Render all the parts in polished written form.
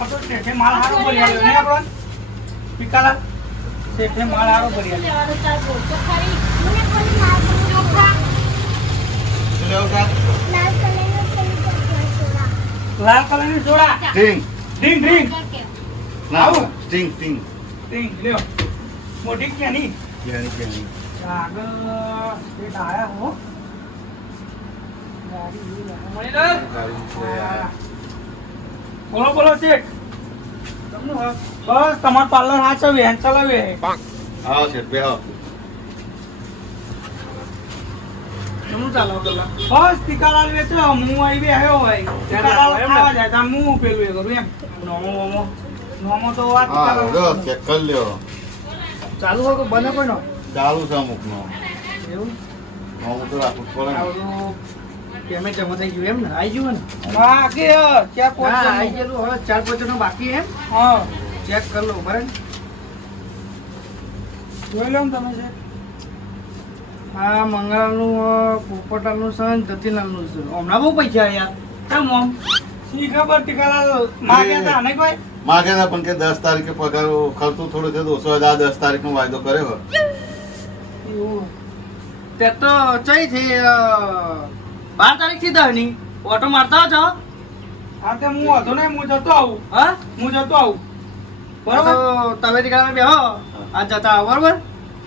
તો શેઠે માલ હારો ભરી આવ્યો ને આપણો પિકાલા શેઠે માલ હારો ભરી આવ્યો લાલ કલરની સોડા ડ્રિંક ડ્રિંક ના સ્ટિંગ ડ્રિંક લ્યો મોટી ક્યાંની કેની આગળ શેઠ આયા હો ગાડી મળી લે બોલો બોલો શેઠ તમને બસ તમાર પાર્લર હાચવે હેન ચલાવે આવો છે બેહો કેમનું ચાલો બસ ટીકાલાલ વેચો હું આવી બે આવ્યો હોય ટીકાલાલ ખાવા જાય તો હું પેલું એ કરું એમ નોમો તો વાત હા લો ચેક કરી લ્યો ચાલુ હોય તો બને કોઈ નો ચાલુ છે અમુક નો એવું અમુક તો રાખવું જ પડે ને. પેમેન્ટ જમા થઈ ગયું એમ ને આવી ગયું ને બાકી ક્યાં પહોંચ આવી ગયેલું હવે 4-5 નો બાકી એમ હા ચેક કરી લો બરાબર જોઈ લો ને તમે છે હા મંગળાનું પોપટાનું છે ને જતીલાલનું છે હમણાં બહુ પૈસા યાર કેમ ઓમ શી ખબર ટીકાલાલ માગ્યા હતા નહીં કોઈ માગે ના પણ કે 10 તારીખે પગાર ખર્ચું થોડું થયું ઓછો હોય તો આ 10 તારીખનો વાયદો કર્યો એવું તે તો ચઈ થી 12 તારીખ થી 10 ની ઓટો મારતા છો હા તે હું હતો નહીં હું જતો આવું હા હું જતો આવું બરોબર તમે ટીકાલાલ બેહો આ જતા આવો બરોબર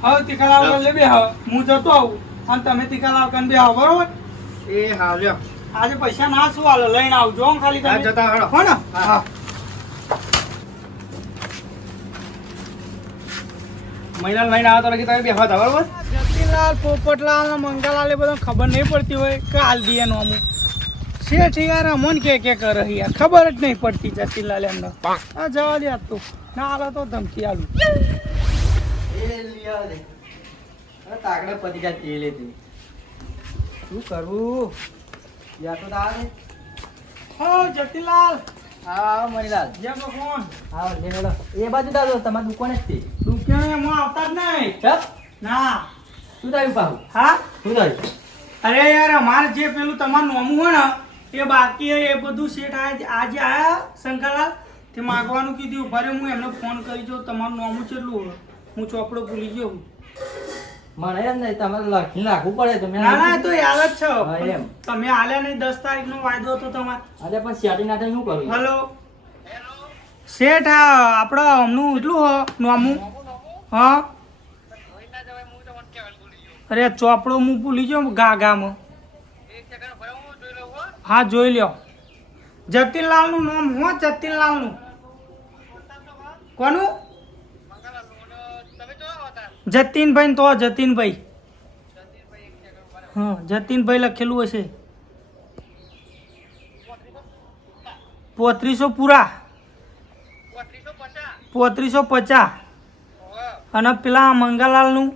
હવે ટીકાલાલ લે બેહો હું જતો આવું અને તમે ટીકાલાલ કન બેહો બરોબર એ હા લ્યો આજે પૈસા ના શું હાલો લઈને આવજો ખાલી તમે જતા હળો હો ને હા મહિના લઈને આવો તો લગી તમે બેહો હતા બરોબર જતીલાલ પોપટલાલ મંગલાલ એ બધો ખબર નહીં પડતી હોય કે હાલ દીએ નો અમુક શેઠ યાર મન કે કરે યાર ખબર જ નહીં પડતી જતીલાલ એમને આ જવા દે તો ના હાલો તો ધમકી આલું એ લિયા દે અરે તાગડે પતી જાય તે લેતી શું કરવું યા તો દાદે હો જતીલાલ હા મણીલાલ જય ભગવાન હા લે હેલો એ બાજુ દાદો તમારી દુકાને જ થી દુકાને હું આવતા જ નહીં ચપ ના શું થયું પાહુ હા શું થયું અરે યાર અમારે જે પેલું તમારું નોમું હોય ને એ બાકી એ બધું સેટ આજે આયા શંકરલાલ તે માગવાનું કીધું ભરે હું એમને ફોન કરી જો તમારું નોમું કેટલું હોય હું ચોપડો ભૂલી ગયો મને એમ નહીં તમારે લખી નાખવું પડે તમે ના ના તો યાદ જ છો એમ તમે આલ્યા નહીં 10 તારીખનો વાયદો હતો તમારે અરે પણ શેટી નાટે શું કરું હેલો શેઠ આપણે હમનું એટલું હ નોમું હા અરે ચોપડો હું ભૂલી ગયો ગામાં હા જોઈ લ્યો જતીનલાલનું નામ હો જતીનલાલનું કોનું જતીનભાઈ તો જતીનભાઈ હા જતીનભાઈ લખેલું હશે 3500 પૂરા 3550 અને પેલા મંગાલાલનું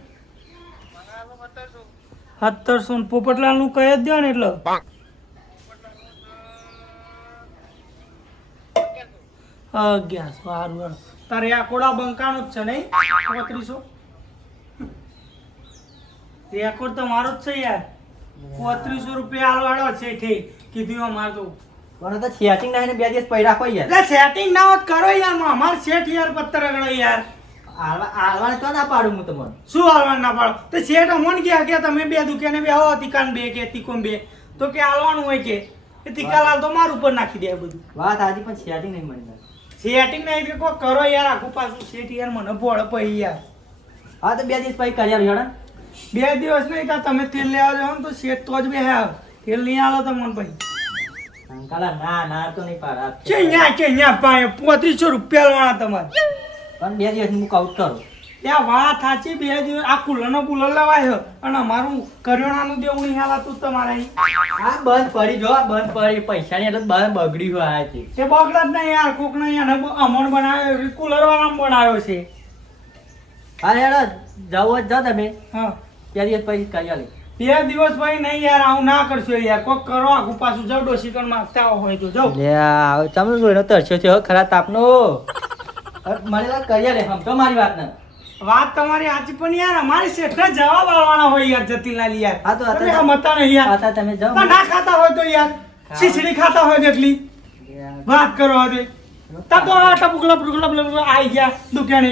1700 પોપટલાલનું કહી જ દો ને એટલે 1100 સારું તારે આ કોડા બંકાણું જ છે નહીં 3500 રેકોર્ડ તો મારો જ છે યાર 3500 રૂપિયા આલો આડો છે ઠીક કીધું અમાર તો પણ તો સેટિંગ ના 2 દિવસ પૈ રાખો યાર એટલે સેટિંગ ના હોત કરો યાર અમાર સેટ યાર પત્તર રગડો યાર હાલવાને તો ના પાડું હું તમને શું હાલવાને ના પાડો તો સેટ અમોન કે તમે બે દુકાને બે આવો તિકાન બે કે તિકોમ બે તો કે હાલવાનું હોય કે એ તિકાલાલ તો માર ઉપર નાખી દે બધું વાત આજી પણ સેટિંગ નહીં મળી સેટિંગ નહીં કે કો કરો યાર આખું પાછું સેટ યાર મને બોળ પઈ યાર હા તો 2 દિવસ પઈ કરી આવ હેડા 2 દિવસ નહીં તા તમે તેલ લેવા જાવ ને તો સેટ તો જ બે આવ તેલ નહીં આલો તો મન ભાઈ અંકાલા ના ના તો નહીં પાડા કે ન્યા પાય 3500 રૂપિયા લેવાના તમારે પણ 2 દિવસ હું કાઉટ કરું ત્યાં વાત સાચી 2 દિવસ આ કુલરનો બુલર લેવાય અને અમારું કરિયાણાનું દેવું નહીં હાલાતું તમારે હા બંધ પડી જો બંધ પડી પૈસાની એટલે બંધ બગડી હોય છે તે બગડ જ નહીં યાર કોક ને એને અમણ બનાવ્યો કુલર વાળા બનાવ્યો છે અરે યાર જાવ જ જા તમે હા 2 દિવસ પછી કરી આલે 2 દિવસ ભાઈ નહીં યાર આવું ના કરશો યાર કોક કરો આગુ પાછું જાવ ડોસીકણ માંગતા હોય તો જાવ લે તમે જોઈનો તરસ્યો છે ખરા તાપનો મને લાગ કરી આલે હમ તો મારી વાત ના વાત તમારી આજી પણ યાર અમારી શેઠને જવાબ આવવાના હોય યાર જતીનલાલ યાર હા તો તમે મતા નહીં યાર આતા તમે જાવ ના ખાતા હોય તો યાર ખીચડી ખાતા હોય એટલી વાત કરો હવે તા તો આ ટપુકલા આઈ ગયા દુકાને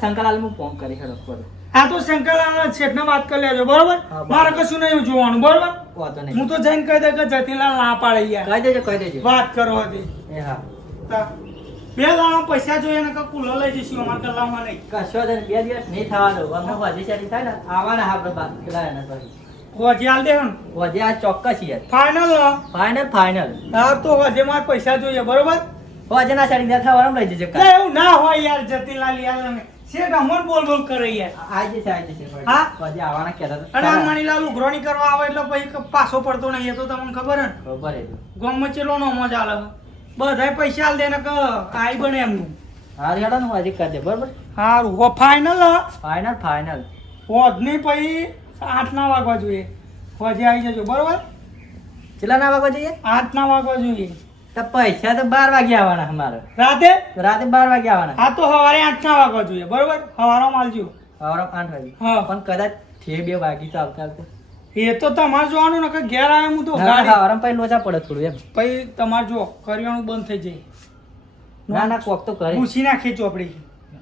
શંકરલાલ હું ફોન કરી હેડો પર આ તો શંકરલાલ શેઠને વાત કરી લેજો બરોબર મારે કશું નહીં જોવાનું બરોબર વાતો નહીં હું તો જઈને કહી દે કે જતીલાલ ના પાડે યાર કહી દેજો વાત કરો હતી એ હા તા બે દાણા પૈસા જોઈએ ને કે કુલો લઈ જઈશું અમારે કલામાં નહીં કશો જ નહીં, 2 દિવસ નહીં થવા દો અમે વાજી ચાલી થાય ને આવવાના આપણે બાદ પેલા એના પછી હોજે હાલ દે ને વાજી આ ચોક્કસ યાર ફાઇનલ ફાઇનલ હા તો હોજે મારે પૈસા જોઈએ બરોબર વાજી ના ચાલી થવાનું લઈ જજો લે એવું ના હોય યાર જતીલાલ યાર અમે શેઠ અમોન બોલ કરે યાર આવી જશે હા? વાજી આવવાના કહેતા હતા. અને આ મણીલાલ ઉઘરાણી કરવા આવે એટલે પછી પાછો પડતો નહીં એ તો તમને ખબર હે ને ખબર હે ગામમાં ચેલો નો મજા આલે બધાય પૈસા આલ દે ને કે આઈ બને એમનું હા હેડો ને વાજી કરી દે બરોબર હારું હો ફાઇનલ ફાઇનલ હોજ નહીં પછી 8 ના વાગવા જોઈએ હોજે આવી જજો બરોબર કેટલા ના વાગવા જઈએ 8 ના વાગવા જોઈએ તો પૈસા તો 12 વાગે આવવાના અમારે રાતે રાતે 12 વાગે આવવાના હા તો સવારે 8 ના વાગવા જોઈએ બરોબર સવારમાં આલજો સવારે 8 વાગે હા પણ કદાચ 2 વાગી તો આવતા આવતા એ તો તમારે જોવાનું ને કે ઘેર આવે હું તો ના, ગાડી સવારમાં પછી લોચા પડે થોડું એમ પછી તમારે જો કરિયાણું બંધ થઈ જાય ના કોક તો કરે પૂછી નાખી ચોપડી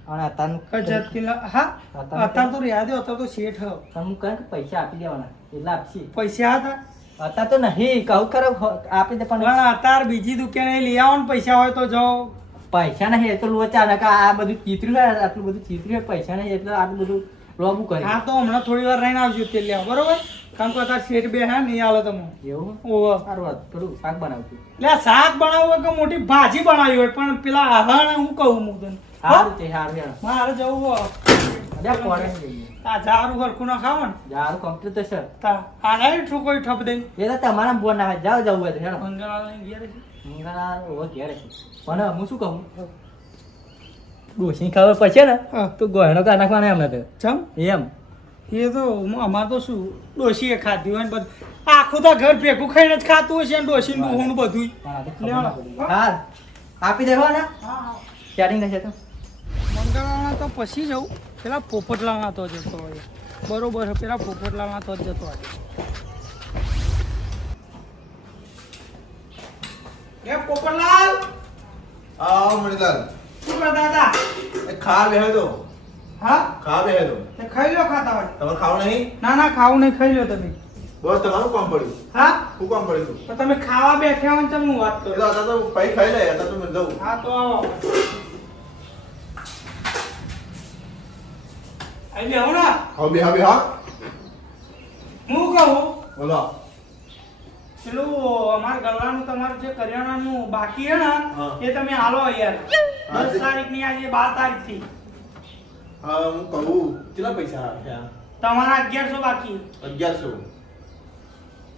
અને અત્યારનું જતીલાલ હા અત્યારે તો રહ્યા દે અત્યારે તો શેઠ હ. પણ હું કહે કે પૈસા આપી દેવાના એટલા આપશી પૈસા હતા અત્યારે તો નહીં કહું ખરો આપી દે પણ પણ અત્યારે બીજી દુકાને લઈ આવો ને પૈસા હોય તો જાઓ પૈસા નહીં એ તો લોચા ને આ બધું ચીતર્યું હોય આટલું બધું ચીતર્યું હોય પૈસા નહીં એટલે આટલું બધું લોબું કરે હા તો હમણાં થોડી વાર રહીને આવજો તેલ લેવા બરોબર કારણ કે અત્યારે શેઠ બે હે નહીં આલો તમે એવું ઓહો સારું વાત થોડું શાક બનાવતું એટલે આ શાક બનાવવું હોય કે મોટી ભાજી બનાવી હોય પણ પેલા આહાર હું કહું હું તને સારું તે સારું યાર મારે જવું હોય અરે પડે જઈએ આ જારું હરખું ના ખાવ ને જારું કમ્પ્લીટ તો સર તા આના ઠું કોઈ ઠપ દઈ એ તો તમારા બોર ના જાઓ જવું હોય તો હેડો મંગળા લઈને ઘેર છે. મંગળા ઓ ઘેર છે પણ હું શું કહું ડોશી ખબર પડશે ને હા. તો ગોહેણો કા નાખવાના એમને તો ચમ એમ એ તો અમારે તો શું ડોશીએ ખાધી હોય ને બધું આખું તો ઘર ભેગું ખાઈને જ ખાતું હોય છે ને ડોશીનું ડોહોનું બધું હા આપી દેવા ને હા હા સ્ટાર્ટિંગ થશે તો મંગળવારના તો પછી જવું પેલા પોપટલાલના તો જતો હોય બરોબર છે પેલા પોપટલાલના તો જ જતો હોય એ પોપટલાલ આવો મણીલાલ શું કરતા હતા એ ખા બેહે તો હા ખા બેહે તો તે ખાઈ લો ખાતા હોય તમે ખાવ નહીં ના ના ખાવું નહીં ખાઈ લો તમે બસ તમારું કામ પડ્યું હા શું કામ પડ્યું તું તો તમે ખાવા બેઠા હોય ને તમે વાત એ તો કરો અત્યારે તો પૈ ખાઈ લે અત્યારે તો મને જવું હા તો આવો આવી બેહો ને હા બે હા હું કહું બોલો પેલું અમારા ગલ્લાનું તમારું જે કરિયાણાનું બાકી હે ને હા. એ તમે હાલો યાર હા, 10 તારીખની આજે 12 તારીખથી હા હું કહું કેટલા પૈસા આપ્યા તમારા 1100 બાકી 1100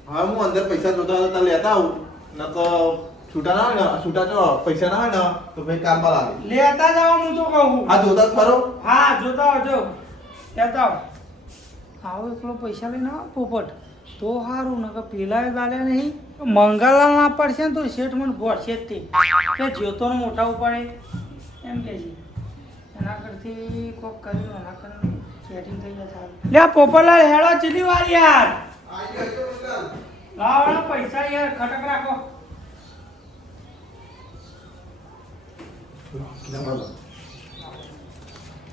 હા હું અંદર પૈસા જોતા હતા ત્યાં લેતા આવું નકર છૂટા ના હોય ને છૂટા જો પૈસા ના હોય ને તો ભાઈ કામ પર આવે લેતા જાઓ હું તો કહું હા જોતા જ ખરો હા જોતા આવજો લેતા આવો આવો એકલો પૈસા લઈને આવો પોપટ તો સારું ને કે પેલા ગાલ્યા નહીં મંગળલાલ ના પડશે ને તો શેઠ મને ભરશે જ તે કે જ્યોતોનો મોટા ઉપાડે એમ કે છે એના કરતી કોક કર્યું એના કરીને સેટિંગ થઈ જશે લે પોપટલાલ હેડો ચીલી વાર યાર લાવો પૈસા યાર ખટક રાખો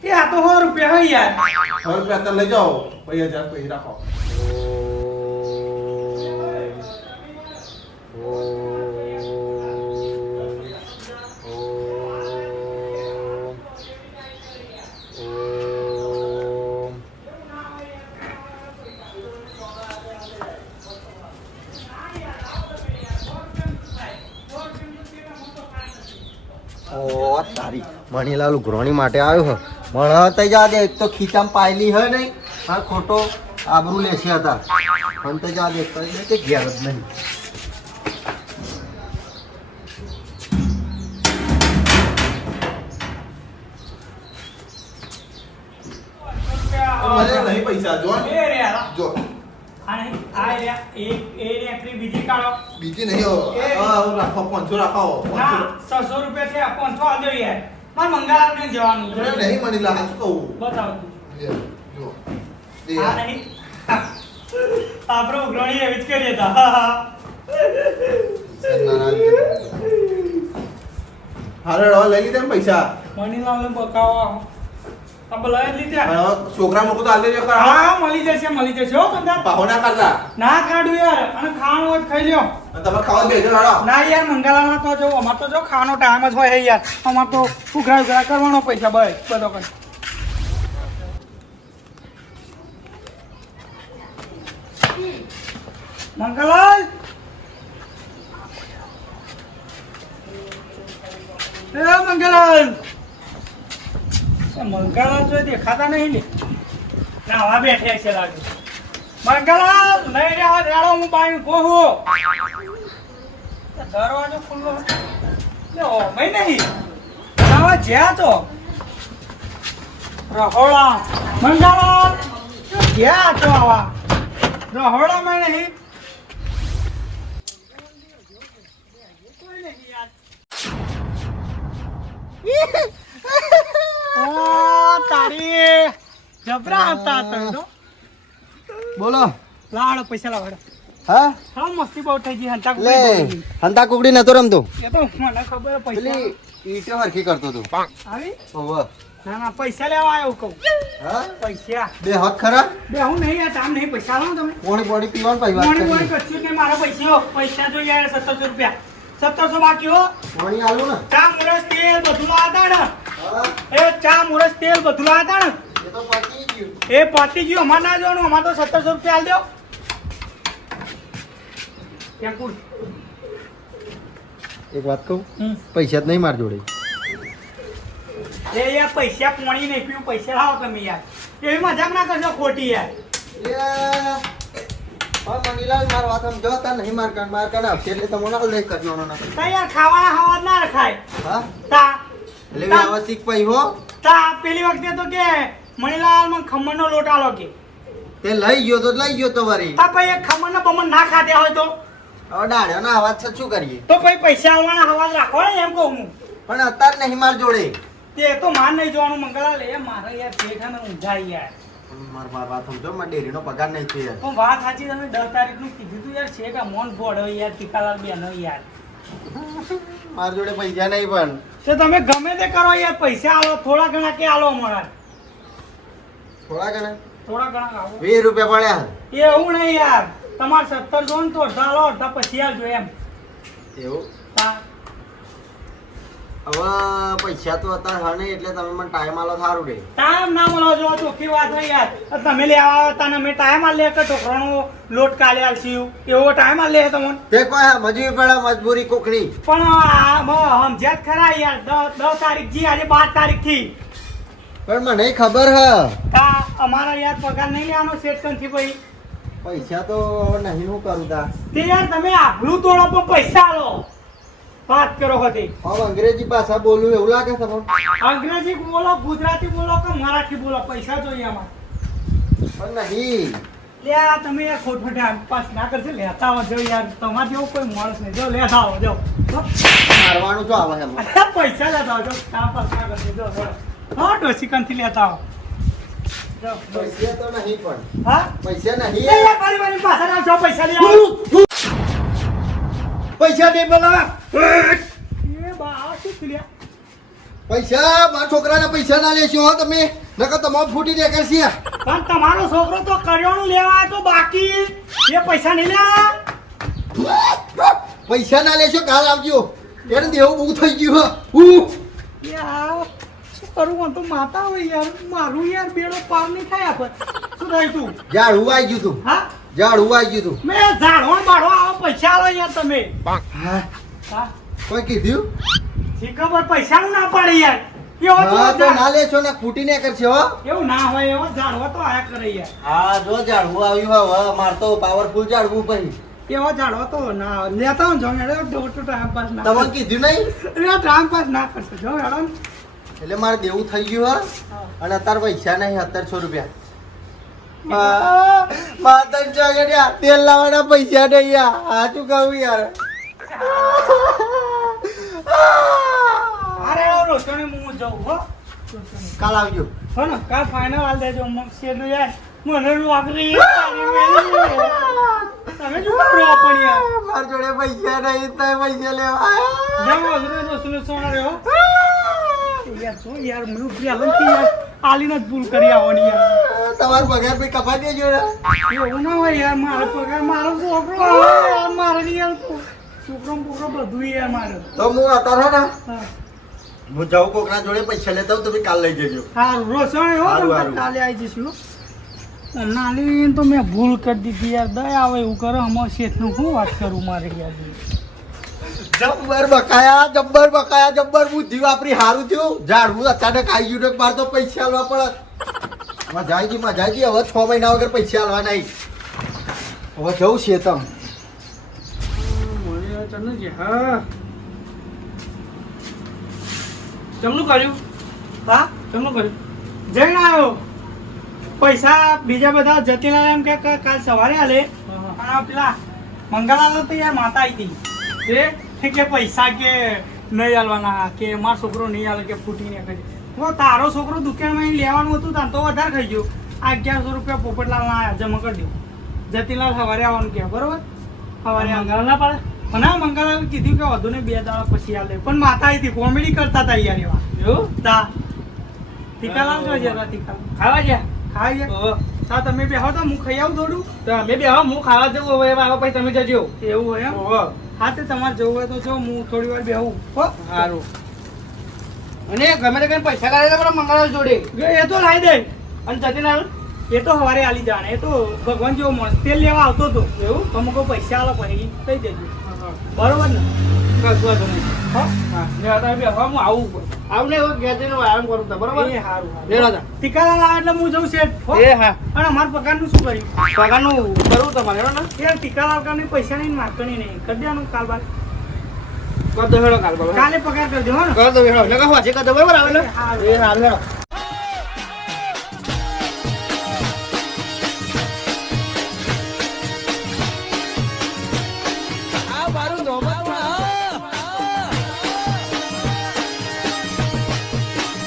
એ આ તો 100 રૂપિયા હોય યાર 100 રૂપિયા અત્યારે લઈ જાઓ પછી 1000 પછી રાખો ઓ તારી મણીલાલ ઉઘરાણી માટે આવ્યો હો મને તઈ જા દે એક તો ખીચામ પાયલી હે નહીં હા ખોટો આબરૂ લેશે હતા મને તઈ જા દે કહી દે કે ઘેર જ નહીં અરે નહીં પૈસા જો ને. એ રે યાર જો અને આ રે એક એ રે એકલી બીજી કાઢો બીજી નહીં હો. હા હું રાખો 500 રાખો 500 ના 600 રૂપિયા છે 500 આલજો યાર માર મંગળાર ને જવાનું છે અરે નહીં મણીલાલ સાચું કહું બતાવો લે, જો લે. આ નહીં આપણો ઉઘરાણી એવી જ કરીએ તા સન્નારાયણ. હારે હવે લઈ લીધા ને પૈસા મણીલાલ બકાવા તમે લઈ લીધા અને હવે છોકરા મૂકું તો હાલ દેજો કર હા મળી જશે હો કંદા પાહો ના કરતા ના કાઢું યાર અને ખાવાનું હોય તો ખાઈ લ્યો અને તમે ખાવા બેજો હાડો ના યાર મંગાલામાં તો જો અમાર તો જો ખાવાનો ટાઈમ જ હોય યાર અમાર તો ઉઘરા કરવાનો પૈસા બસ બધો કઈ મંગલાલ મંગલાલ મંગલાલ તો દેખાતા નહીં ને નાવા બેઠે છે લાગે મંગલાલ લઈ રહ્યા રાડો હું બાઈ કહું દરવાજો ખુલ્લો લે ઓ ભાઈ નહીં નાવા જ્યાં તો રહોડા મંગલાલ જ્યાં તો આવા રહોડા માં નહીં તારી જબરા હતા તો બોલો લાડો પૈસા લાવડો હા હા મસ્તી બહુ થઈ ગઈ હંતા લે હંતા કુકડી નતો રમતો એ તો મને ખબર પૈસા પેલી ઈટો હરખી કરતો તું આવી ઓવ ના ના પૈસા લેવા આવ્યો કહું હા પૈસા બે હક ખરા બે હું નહીં યાર ટાઈમ નહીં પૈસા લાવો તમે પોણી પોણી પીવાનું ભાઈ વાત મોડી મોડી કરી કચ્યું ને મારા પૈસા જો યાર 1700 રૂપિયા 1700 બાકી હો પોણી આલું ને ચા મુરસ તેલ બધું લાતા ને હા એ ચા મુરસ તેલ બધું લાતા ને એ તો પતી ગયું એ પતી ગયું અમાર ના જોવાનું અમાર તો 1700 રૂપિયા આલ દો ત્યાં કુલ એક વાત કહું પૈસા જ નહીં માર જોડે એ યાર પૈસા પોણી નહીં પીવું પૈસા લાવો તમે યાર એવી મજાક ના કરજો ખોટી યાર મનીલાલ માર વાત સમજો તા નહીં માર કર આવશે એટલે તમને લઈ કરજો ના તા યાર ખાવાના હવા ના રખાય હા તા એટલે વ્યવસ્થિત પૈ હો તા પેલી વખતે તો કે મણીલાલ મને ખમણનો લોટ આલો કે તે લઈ ગયો તો લઈ ગયો તો વરી તા પછી એક ખમણના બમણ ના ખાધ્યા હોય તો હવે ડાળ્યો ના અવાજ છે શું કરીએ તો પછી પૈસા આવવાના હવા રાખો ને એમ કહું હું પણ અત્યારે નહીં માર જોડે તે તો માર નહીં જોવાનું મંગલાલ એ મારે યાર પેટ અને ઊંઘાઈ યાર માર વાત સમજો માર ડેરીનો પગાર નહીં છે યાર પણ વાત સાચી તમે 10 તારીખનું કીધું તું યાર શેઠ આ મોન ભોળો યાર ટીકાલાલ બેનો યાર માર જોડે પૈસા નહીં પણ તો તમે ગમે તે કરો યાર પૈસા આલો થોડા ઘણા કે આલો અમારા થોડા ઘણા થોડા ઘણા આવો 20 રૂપિયા પડ્યા એવું નહીં યાર તમારે 17 જો ને તો અડધા આલો અડધા પછી આવજો એમ એવું હા હવે પૈસા તો અત્યારે હા નહીં એટલે તમે મને ટાઈમ આલો સારું રે ટાઈમ ના મળો જો ચોખ્ખી વાત હોય યાર તમે લેવા આવતા ને અમે ટાઈમ આ લે કે છોકરાનો લોટ કાલે આલશું એવો ટાઈમ આ લે તમને તે કોઈ મજૂરી પડે મજબૂરી કોકની પણ સમજ્યા જ ખરા યાર 10 તારીખ જી આજે 12 તારીખ થી પણ મને ખબર હ અમારા યાર પગાર નહીં લેવાનો સેટ થી ભાઈ પૈસા તો નહીં હું કરું તા તે યાર તમે આભલું તોડો પણ પૈસા આલો વાત કરો હતી હવે અંગ્રેજી ભાષા બોલું એવું લાગે તમને અંગ્રેજી બોલો ગુજરાતી બોલો કે મરાઠી બોલો પૈસા જોઈએ આમાં પણ નહીં લે આ તમે યાર ખોટો ટાઈમ પાસ ના કરશે લેતા આવો જો યાર તમારે જેવું કોઈ માણસ નહીં જો લેતા આવો જો મારવાનું તો આવે એમ પૈસા લેતા આવો જો ટાઈમ પાસ ના કરશે જો હા ડોસીકનથી લેતા આવો જો પૈસા તો નહીં પણ હા પૈસા લે નહીં યાર મારી પાછળ આવજો પૈસા લઈ આવો પૈસા નહીં બોલા એ બા શું થયા પૈસા મારા છોકરાના પૈસા ના લેશો હો તમે નકર તમારે ફૂટી દે કરશે પણ તમારો છોકરો તો કરિયાણું લેવા આવ્યો તો બાકી એ પૈસા નહીં લેવા પૈસા ના લેશો કાલ આવજો એને દેવું બહુ થઈ ગયું હું યાર શું કરું હું તો માતા હોય યાર મારું યાર બેડો પાર નહીં થાય આપણ શું થાય તું ઝાડ ઉવાઈ ગયું તું હા ઝાડ ઉવાઈ ગયું તું મેં ઝાડવા બાળો આવો પૈસા આલો યાર તમે હા હા કોઈ કીધું શી ખબર પૈસાનું ના પાડે યાર એવો તો હા તો ના લેશો ને ફૂટી ને કરશે હો એવું ના હોય એવો ઝાડવા તો આયા કરે યાર હા જો ઝાડવું આવ્યું હવે માર તો પાવરફુલ ઝાડવું પછી એવો ઝાડવા તો ના લેતા હું જો હેડો ડોટો ટાઈમ પાસ ના તમને કીધું નહીં એ ટાઈમ પાસ ના કરશે જો હેડો એટલે મારે દેવું થઈ ગયું હા અને અત્યારે પૈસા નહીં 1700 રૂપિયા માતા ચોગડિયા તેલ લાવવાના પૈસા નહીં આ શું કહું યાર અરે રોશને હું જઉં હો કાલ આવજો હો ને કાલ ફાઇનલ હાલ દેજો મગ શેરનું યાર મને નોકરી તમે શું કરો પણ યાર માર જોડે પૈસા નહીં તો પૈસા લેવા જાઓ રસુલ સોના રહ્યો યાર શું યાર મને પ્રિયા લંકી યાર આલીને જ ભૂલ કરી આવવાની યાર તમારો પગાર ભાઈ કપા દેજો ને એવું ના હોય યાર મારો પગાર મારો છોકરો યાર મારે નહીં આવતો છોકરો બધું યાર મારે તો હું અત્યારે ને હા હું જાઉં કોકના જોડે પૈસા લેતા હું તમે કાલ લઈ જજો હારું રોસણ હો હારું, તમે હારું. કાલે આવી જઈશું હમણાં આલીને તો મેં ભૂલ કરી દીધી યાર દયા આવે એવું કરો અમારા શેઠનું શું વાત કરું મારે યાર જબ્બર બકાયા જબ્બર બુદ્ધિ વાપરી હારું થયું ઝાડવું અચાનક આવી ગયું ને મારે તો પૈસા આલવા પડે મજાજી હવે 6 મહિના વગર પૈસા આલવા નહીં હવે જવું છે તમ હા ચમનું કર્યું હા ચમનું કર્યું જઈને આવ્યો પૈસા બીજા બધા જતીલાલ એમ કે કાલ સવારે આલે અને પેલા મંગળાલ તો યાર માતા આવી હતી કે પૈસા કે નહીં આલવાના કે મારો છોકરો નહીં આલે કે ફૂટીને કરી હું તારો છોકરો દુકાનમાં લેવાનું હતું તાર તો વધારે ખાઈ ગયો આ 1100 રૂપિયા પોપટલાલના જમા કરી દો જતીલાલ સવારે આવવાનું કે બરોબર સવારે મંગળાલ ના પાડે ના મંગળાલ કીધું કે વધુ ને 2 દાડા પછી આલે પણ માતા આવી હતી કોમેડી કરતા હતા યાર એવા એવું તા ટીકાલાલ જો જરા ટીકાલાલ ખાવા ગયા ખાઈ ગયા હા તમે બેહો તો હું ખાઈ આવું થોડું તો અમે બેહો હું ખાવા જવું હવે આવો પછી તમે જજો એવું હોય એમ હા તે તમારે જવું હોય તો જો હું થોડી વાર બેહું હો સારું અને ગમે તે કઈ પૈસા કાઢે તો મંગળાલ જોડે એ તો લાવી દે અને જતીલાલ એ તો સવારે આલી જાણે એ તો ભગવાન જેવો માણસ તેલ લેવા આવતો હતો એવું તો અમુક પૈસા આલો પછી થઈ જજો બરોબર ને કશું વાંધો નહીં હા હું આવું ને એવું ગેજેનો આરામ કરું તો બરોબર એ સારું ટીકાલાલ આવે એટલે હું જઉં શેઠ એ હા અને અમારા પગારનું શું કર્યું પગારનું કરવું તમારે ને યાર ટીકાલાલ કાને પૈસા નહીં માગણી નહીં કરી દેવાનું કાલ બાદ કર દો હેડો કાલે પગાર કરી દો હો ને કર દો હેડો લગા હોજે કર દો બરાબર આવે એ સારું હેડો